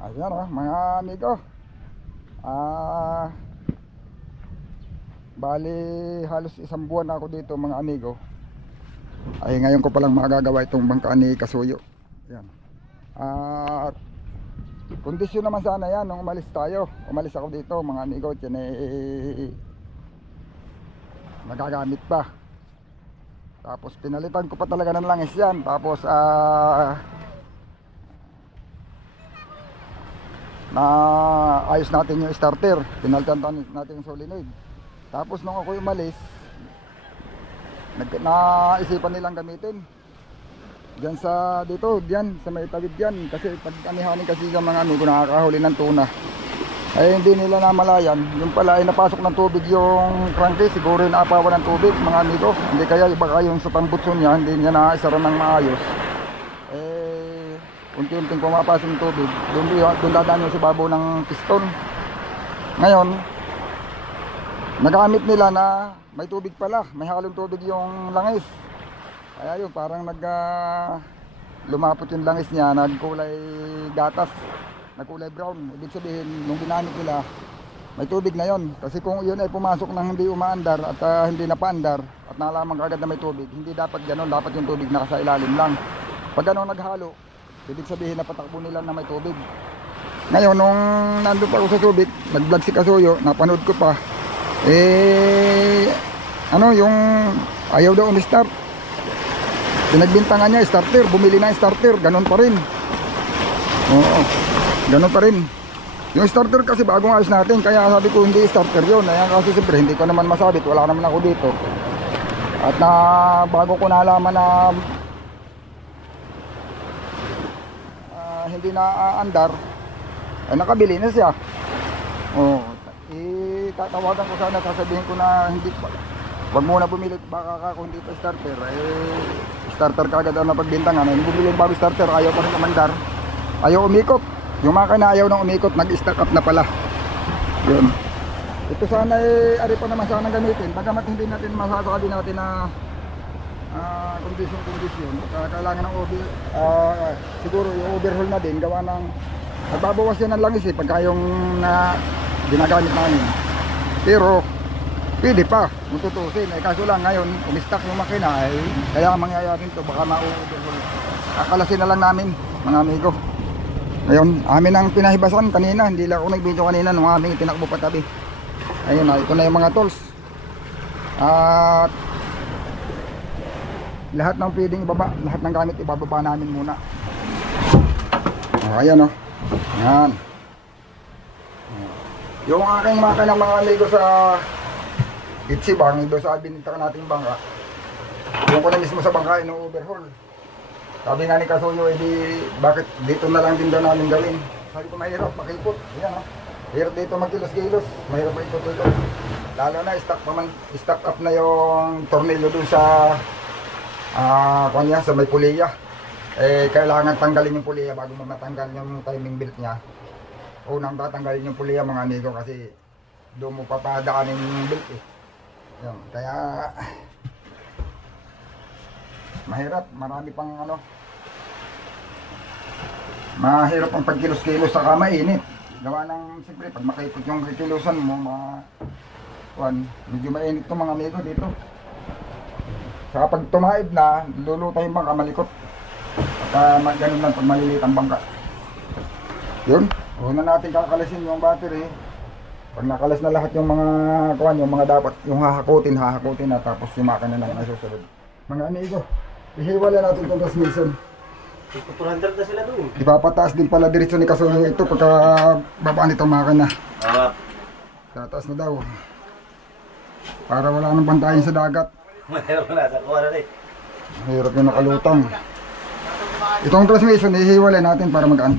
Ayan mga amigo. Bali halos isang buwan na ako dito mga amigo. Ay ngayon ko palang magagawa itong bangka ni Kasuyo. Ayan. Kondisyon naman sana yan nung umalis tayo. Umalis ako dito mga amigo. Yan nagagamit pa. Tapos pinalitan ko pa talaga ng langis yan. Tapos na ayos natin yung starter, pinalitan natin yung solenoid. Tapos nung ako umalis, naisipan nilang gamitin diyan sa dito, diyan sa may tawid diyan, kasi pag anihanin kasi yung mga amigo nakakahuli ng tuna. Ay hindi nila namalayan, yung pala ay napasok ng tubig yung crankcase, siguro naapawan ng tubig mga amigo. Hindi kaya iba yung sa tambutson niya, hindi niya naisara ng maayos. Unti-unting pumapasok ng tubig, doon dadaan yung sibabaw ng piston. Ngayon nagamit nila na may tubig pala, may halong tubig yung langis. Kaya yun parang lumapot yung langis niya, nagkulay gatas, nagkulay brown. Ibig sabihin nung ginamit nila may tubig na yon. Kasi kung yun ay pumasok ng hindi umaandar at hindi napaandar at nalaman kagad na may tubig, hindi dapat gano'n, dapat yung tubig nasa ilalim lang. Pag gano'n naghalo, ibig sabihin na patakbo nila na may tubig. Ngayon nung nandun pa ako sa tubig, nag-vlog si Kasuyo, napanood ko pa, yung ayaw daw umistart. Pinagbintangan niya starter, bumili na starter, ganun pa rin. Oo, ganun pa rin. Yung starter kasi bagong ayos natin, kaya sabi ko hindi starter yun. Ayan, kasi siyempre hindi ko naman masabit, wala naman ako dito. At bago ko nalaman na hindi na aandar, ay nakabili na siya. Tatawagan ko sana, sasabihin ko na hindi, wag muna bumili baka kung hindi pa starter, starter kagad ang napagbintangan. Bumili bago starter, ayaw pa rin kamandar, ayaw umikot. Yung makina ayaw nang umikot, nag-stack up na pala. Yun. Ito sana ari pa naman sana gamitin, bagamat hindi natin masasabi natin na kondisyon. Kailangan ng siguro yung overhaul na din, gawa ng nagbabawas yan ng langis pagka yung ginagamit namin. Pero pwede pa kung tutusin, kaso lang ngayon umistak yung makina, kaya mangyayari ito, baka ma-overhaul. Kakalasin na lang namin mga amigo. Ngayon amin ang pinahibasan kanina, hindi lang ako nag-video kanina nung aming tinakbo patabi. Ayun na, ito na yung mga tools at lahat ng pwedeng ibaba, lahat ng gamit ibababa namin muna. Ayan Ayan. Yung aking makina mga amigo sa Itsibang, doon sa binita nating bangka, yung ko na mismo sa bangka ino-overhaul. Sabi nga ni Kasuyo, bakit dito na lang din daw namin gawin. Sabi ko mahirap makilpot. Ayan hirap dito magkilos-kilos, mahirap makilpot dito. Lalo na stock up na yung tornilyo doon sa sa may puliya. Kailangan tanggalin yung puliya bago matanggal yung timing belt niya. Unang tatanggalin yung puliya mga amigo, kasi doon mo papadaanin yung belt Yun. Kaya mahirap, marami pang mahirap ang pagkilos-kilos saka mainit. Gawa ng siyempre pag makaipot yung kikilusan mo, medyo mainit to mga amigo dito. Saka pag tumaib na, lulutay yung bangka, malikot. At ganun lang pag maliliit ang bangka. Yun, una natin kakalasin yung battery. Pag nakalas na lahat yung mga yung mga dapat, yung hahakutin na, tapos yung makina na lang susunod. Mga amigo, ihiwala natin itong transmission. 200 na sila doon. Ipapataas din pala diretso ni Kasuyo ito pagka babaan itong makina. Tataas na daw. Para wala nang bantayan sa dagat. Mayroon na, nakuha na rin. Mahirap yung nakalutang. Itong transmission, ihiwalay natin para magaan.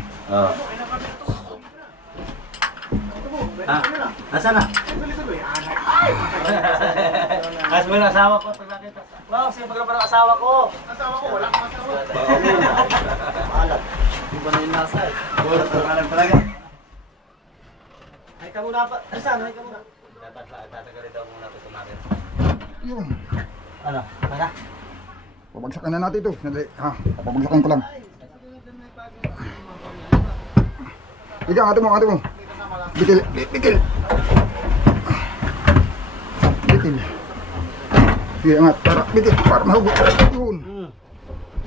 Nasaan na? As mo na asawa ko pag nakita. Wow, sino ba ng asawa ko? Asawa ko, wala kang asawa. Maalat. Hindi ba na yung nasa Wala ka talaga. Ay ka muna pa. Saan? Ay ka muna. Dapat tatagalin daw muna ito sa makin. Yun. Ano? Tara? Pabagsakan na natin ito. Papabagsakan ko lang. Ikaw, ate mo, ate mo. Bitil, bitil. Bitil. Sige, angat. Para, bitil. Para mahugot. Yun.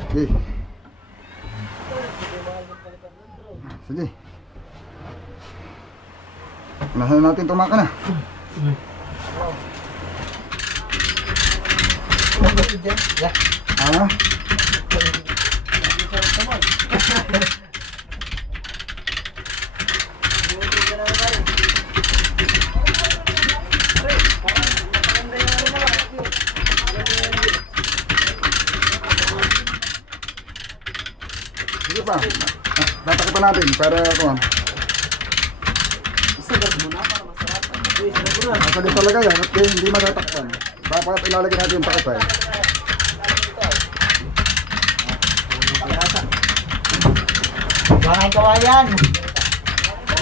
Sige. Sige. Unahin natin tumaka na. Ah? Sige pa. Tatakpan natin para kuhan. Masali talaga yan at hindi matatakpan. Dapat ilalagay natin yung takip eh. Mga kawayan.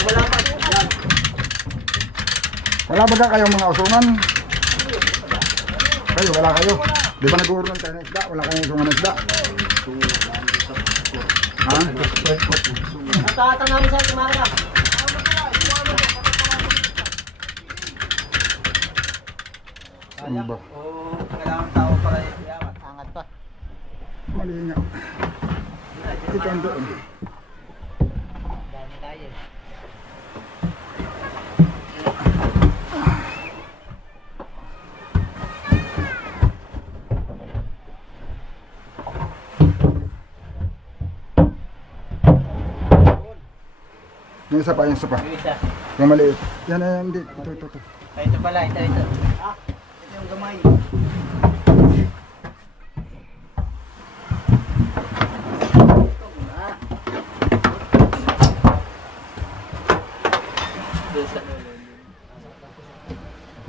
Wala pa. Wala ba kayong mga usungan? Kayo, wala kayo. Di ba nag-uurnan tayo ng isda? Wala kayong usungan ng isda? Ha? Natatang namin sa Tumara. Ano ba? Oo, kailangan tao para yaman. Angat pa. Mali nga. Ito ang doon. Dami tayo. Yung isa pa, yung isa pa. Yung isa. Yung maliit. Yan na yan, hindi. Ito. Ay, ito pala, ito. Ah, ito yung gamay.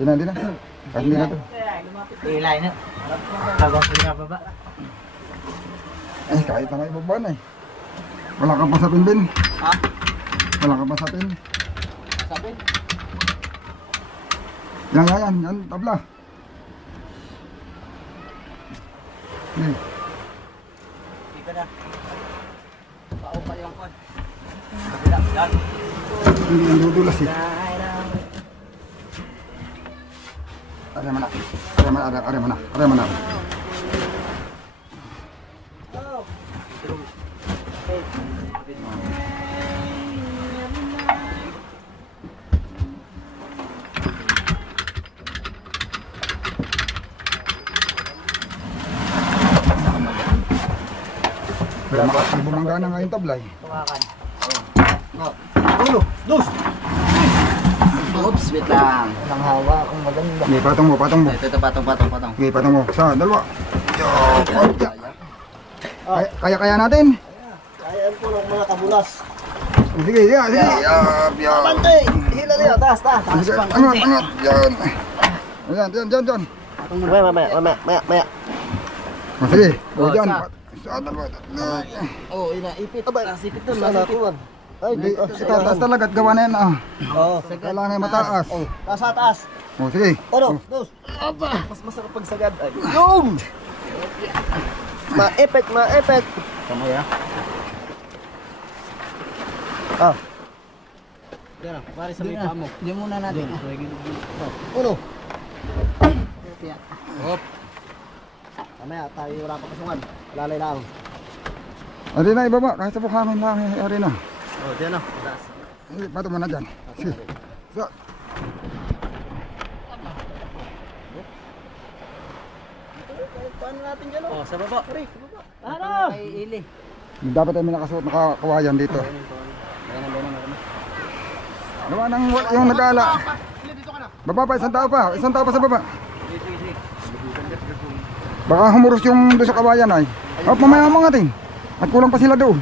Di na. Kahit hindi na to. Ilay na. Habang pinababa. Eh, kahit na may baba na eh. Wala kang pasapin, Ben. Ha? Wala kang pasapin. Sabi? Yan, tabla. Eh, Hindi ka na. Pao pa yung kon. Kabila. Yan. hindi ang dudulas eh. Are mo na. Pero bumangga na nga yung tablay. Tumakan. Ulo, dos. Oops, wait lang. Walang hawa akong maganda. Okay, patong mo. Ito, patong. Okay, patong mo. Sa, dalawa. Kaya natin. Kayaan po ng mga kabulas. Sige. Yan. Pante! Hila niyo, taas. Sige, angat. Yan. Yan. Mamaya. Oh, sige. Oh, Dyan. sa. Sa, dalawa. Oo, ipit. Aba, nasipit doon. Nasipit. Ay, Taas talaga at gawa na yan. Oo, Kailangan mataas. taas. Oh, sige. Ano? Dos. Aba, mas masarap pag sagad. Ay, yung! Ma-epek. Kamay ah. Ah. Yan ah, pare sa may paa mo. Diyan muna natin. Uno. Hop. Kamaya tayo wala pa kasungan. Lalay lang. Ari na, ibaba. Kahit sa buhangin lang. Ari na. Oh, diyan ah. Taas. Sige, pato mo na dyan. Sige. Sa. Paano natin dyan? Oh, sa baba. Pare, sa baba. Ano? Ay, ili. Dapat ay may nakasuot na kawayan dito. Gawa ng yung nag-aala. Baba pa, isang tao pa sa baba. Baka humuros yung doon sa kawayan ay. Hop, mamaya mo natin. At kulang pa sila doon.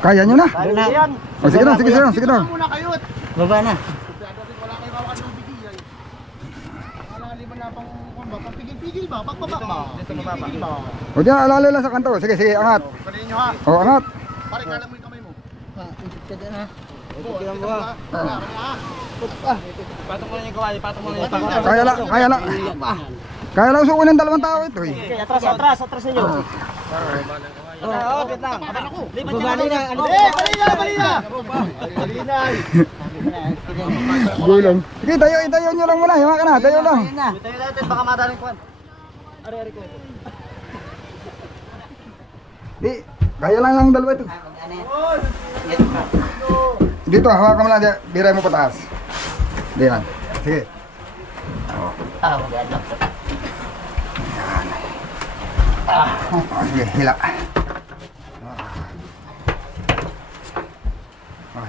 Kaya nyo na? Kaya na yan. O, sige na. Baba na. Pigil ba? Pagbaba ba? Pigil ba? O, diyan, alala lang sa kanto. Sige, angat. Panayin nyo ha. O, angat. Pare, kala mo yung kamay mo. Ikot ka dyan ha. Ikot mo ha. Patong mo na yung kawali, patong mo na yung Kaya lang sukunin ng dalawang tao ito eh. Atras ninyo. Oo, wait lang. Lipat niya Bali na. Bali na. Gulong. Sige, tayo nyo lang muna. Hima ka na, tayo lang. Tayo natin, baka madaling kwan. Ari ko. Di, kaya lang dalawa ito. Dito, hawakan mo lang. Biray mo pataas. Diyan. Sige. Maganda. Sige, hila.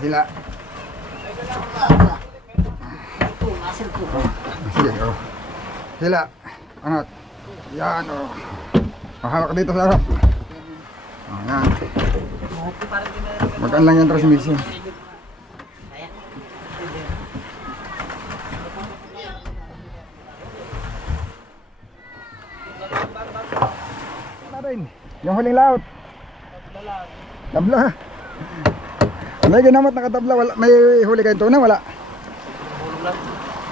Hila. Sige, hila. Angat. Yan, hawak ka dito sa harap. Yan. Magaan lang yung transmission. Yung huling laut. Tabla. May ginamot nakatabla, wala. May huli kayong tuna, wala.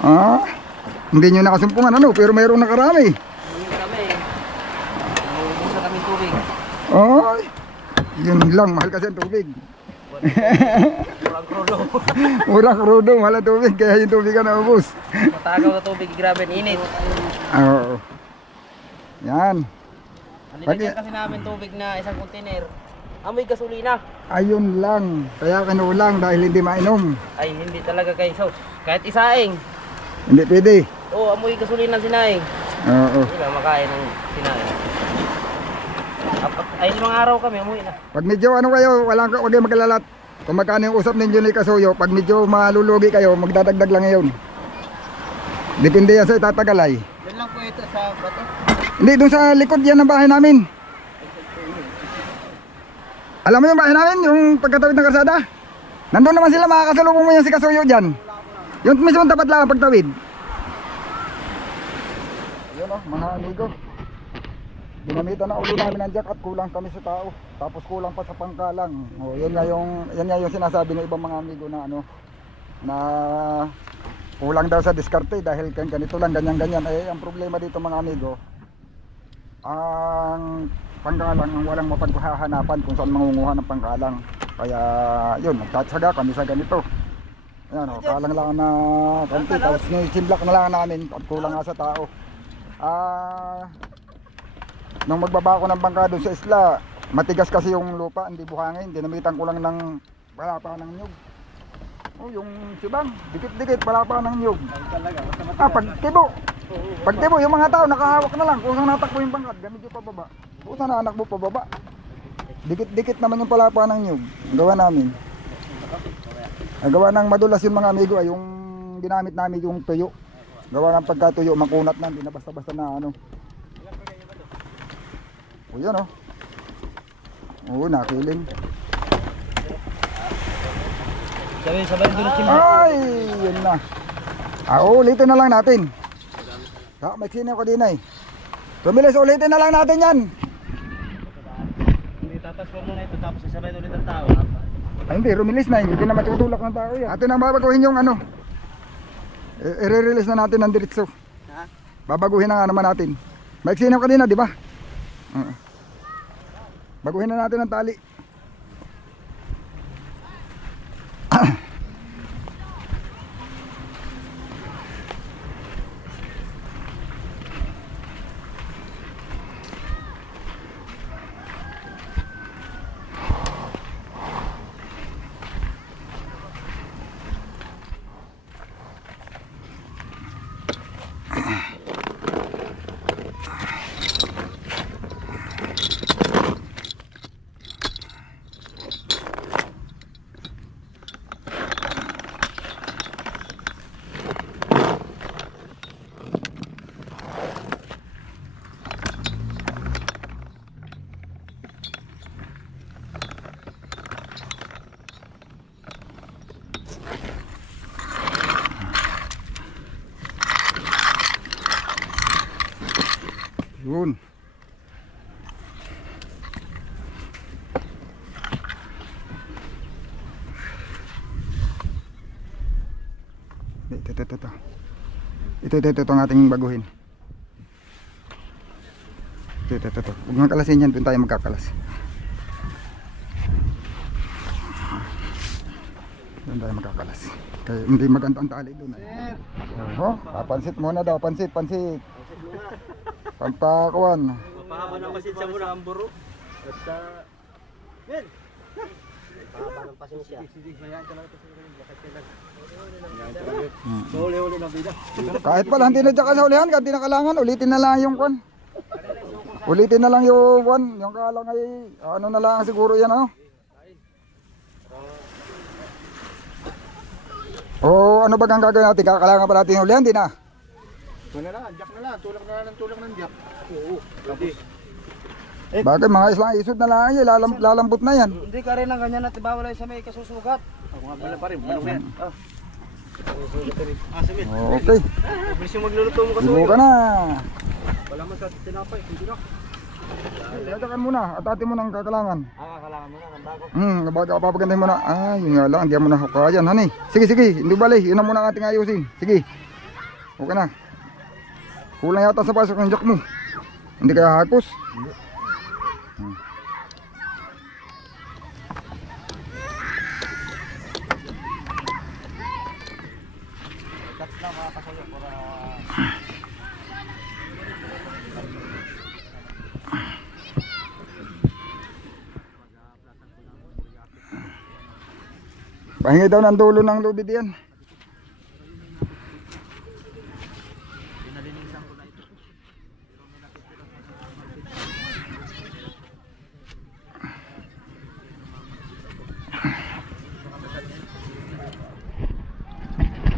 Ah, hindi nyo nakasumpungan ano, pero mayroong nakarami. Kami. Nauubusan kami tubig. Ay, yun lang, mahal kasi ang tubig. Kurang krudo. Murang krudo, mahal ang tubig, kaya yung tubig ka naubos. Matagaw na tubig, grabe ang init. Oo. Yan. Nilagyan kasi namin tubig na isang container. Amoy gasolina. Ayun lang, kaya kinulang dahil hindi mainom. Ay, hindi talaga kayo sos. Kahit isaing. Hindi pwede. Oo, amoy gasolina ang sinaing. Oo. Hindi na makain ng sinaing. Ay, 5 araw kami, amoy na. Pag medyo ano kayo, wag kayong maglalat. Kung magkano yung usap ninyo ni Kasuyo, pag medyo malulugi kayo, magdadagdag lang ngayon. Depende yan sa itatagalay. Doon lang po ito sa bato. Hindi, doon sa likod yan ng bahay namin. Alam mo yung bahay namin, yung pagkatawid ng kalsada? Nandun naman sila, makakasalubong mo yan si Kasuyo dyan. Yung mismo tapat lang ang pagtawid. Yun o, mga amigo. Ginamitan na ulo namin ng jack at kulang kami sa tao. Tapos kulang pa sa pangkalang. O, yan nga yung sinasabi ng ibang mga amigo na ano, na kulang daw sa diskarte dahil ganito lang, ganyan-ganyan. Eh, ang problema dito mga amigo, ang pangkalang ang walang mapaghahanapan kung saan mangunguha ng pangkalang. Kaya yun, nagtatsaga kami sa ganito. Ayan o, kalang lang na konti. Tapos simplak na lang namin at kulang nga sa tao. Nung magbaba ko ng bangka doon sa isla, matigas kasi yung lupa, hindi buhangin. Dinamitan ko lang ng palapa ng nyug. Oh, yung sibang, dikit-dikit palapa ng nyug. Pagtibo, yung mga tao nakahawak na lang. Kung saan natakbo yung bangka, gamit yung pababa. Kung saan naanak mo pababa. Dikit-dikit naman yung palapa ng nyug. Ang gawa namin. Ang gawa ng madulas yung mga amigo ay yung ginamit namin yung tuyo. Gawa ng pagkatuyo, makunat na, hindi na basta-basta na ano. O yan o. Oo, nakiling. Sabay doon si Ay, yun na. Ulitin na lang natin. May sino ko din ay. Tumilis, ulitin na lang natin yan. Hindi tatas mo muna ito tapos isabay ulit ang tao. Ay hindi, rumilis na. Hindi na matutulak ng tao yan. Atin ang babaguhin yung ano. I-release na natin ng diretso. Ha? Babaguhin na nga naman natin. May sino kanina, di ba? Baguhin na natin ang tali. Yun. Ito ang ating baguhin. Ito. Huwag magkalasin yan, doon tayo magkakalas. Doon tayo magkakalas. Kaya hindi maganda ang tali doon. Oh, pansit muna daw, pansit. Pampakuan. Pahaba ng pasit siya muna ang buro. At Ben! Pahaba ng pasensya. Uli-uli na bida. Kahit pala hindi na dyan ka sa ulihan, kahit di na kailangan, ulitin na lang yung kwan. Ulitin na lang yung kwan. Yung kalang ay, ano na lang siguro yan, ano? O ano ba ang gagawin natin? Kakalangan pa natin yung ulihan, di na? Wala na, jack na lang. Tulak na lang ng tulak ng jack. Oo. Tapos. Bagay, mga islang isod na lang yan, lalambot na yan. Hindi ka rin ng ganyan at bawal ay sa may kasusugat. Ako nga pala pa rin, manong yan. Sige. Okay, Bilis yung magluluto mo ibo ka na. Wala mo sa tinapay, hindi na. Dadakan muna, atatin mo ng kakalangan. Kailangan mo na ng bago. Bago papagandahin mo na. Yun nga lang, hindi mo na hukayan, honey. Sige, hindi bali, yun na muna ang ating ayusin. Sige, okay na. Kulang yata sa pasok ng jack mo. Hindi kaya hakos? Hindi. Cut lang mga kasayo para... Pahingi daw ng dulo ng lubid yan.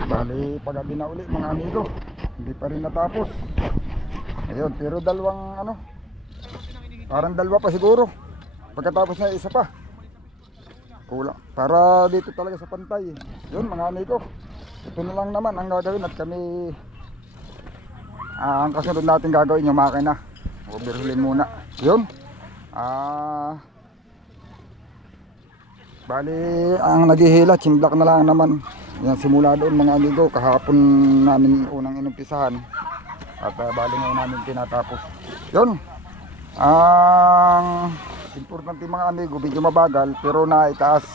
Bali, pagabi na uli mga amigo. Hindi pa rin natapos. Ayun, pero dalawang ano. Parang dalawa pa siguro. Pagkatapos na isa pa. Kulang. Para dito talaga sa pantay. Yun mga amigo. Ito na lang naman ang gagawin at kami ang kasunod natin gagawin yung makina. Overhulin muna. Yun. Bali, ang naghihila, chimblak na lang naman. Yan, simula doon mga amigo, kahapon namin unang inumpisahan. At bali ngayon namin tinatapos. Yun. Ang importante mga amigo, medyo mabagal pero naitaas.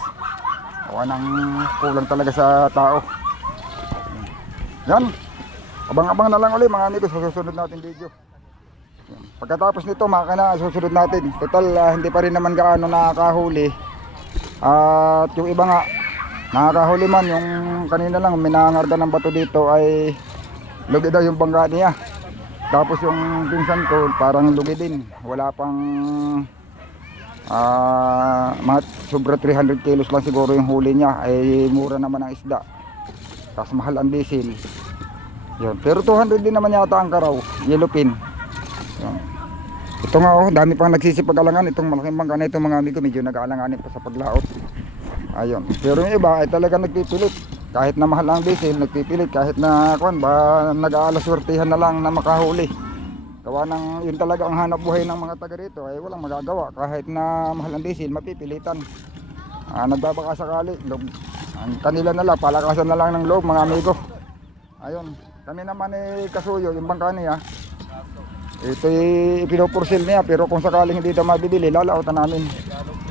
Nang kulang talaga sa tao. Yan. Abang-abang na lang ulit mga amigo sa susunod natin video. Yan. Pagkatapos nito makina susunod natin. Total hindi pa rin naman gaano nakakahuli. At yung iba nga nakakahuli man, yung kanina lang minangarga ng bato dito ay lugi daw yung bangga niya. Tapos yung pinsan ko parang lugi din. Wala pang mga sobra 300 kilos lang siguro yung huli niya. Ay mura naman ang isda. Tapos mahal ang diesel. Yun. Pero 200 din naman yata ang karaw, yellowfin. Yun. Ito nga dami pang nagsisipag-alangan. Itong malaking bangka na ito mga amigo, medyo nag-aalanganin pa sa paglaot. Ayun. Pero yung iba ay talaga nagpipilit. Kahit na mahal ang diesel, nagpipilit. Kahit na nag-aalaswertihan na lang na makahuli. Gawa ng yun talaga ang hanap buhay ng mga taga rito ay walang magagawa. Kahit na mahal ang diesel, mapipilitan. Nagbabaka sakali. Ang kanila na lang, palakasan na lang ng loob mga amigo. Ayun. Kami naman kasuyo, yung bangka niya. Ito ipinopursil niya pero kung sakaling hindi daw mabibili, lalautan namin.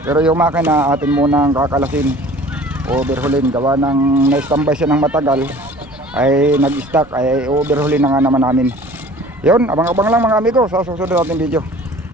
Pero yung makina atin munang kakalasin, overhulin. Gawa ng na-standby siya ng matagal ay nag-stock ay overhulin na nga naman namin. Yun, abang-abang lang mga amigo sa susunod nating video.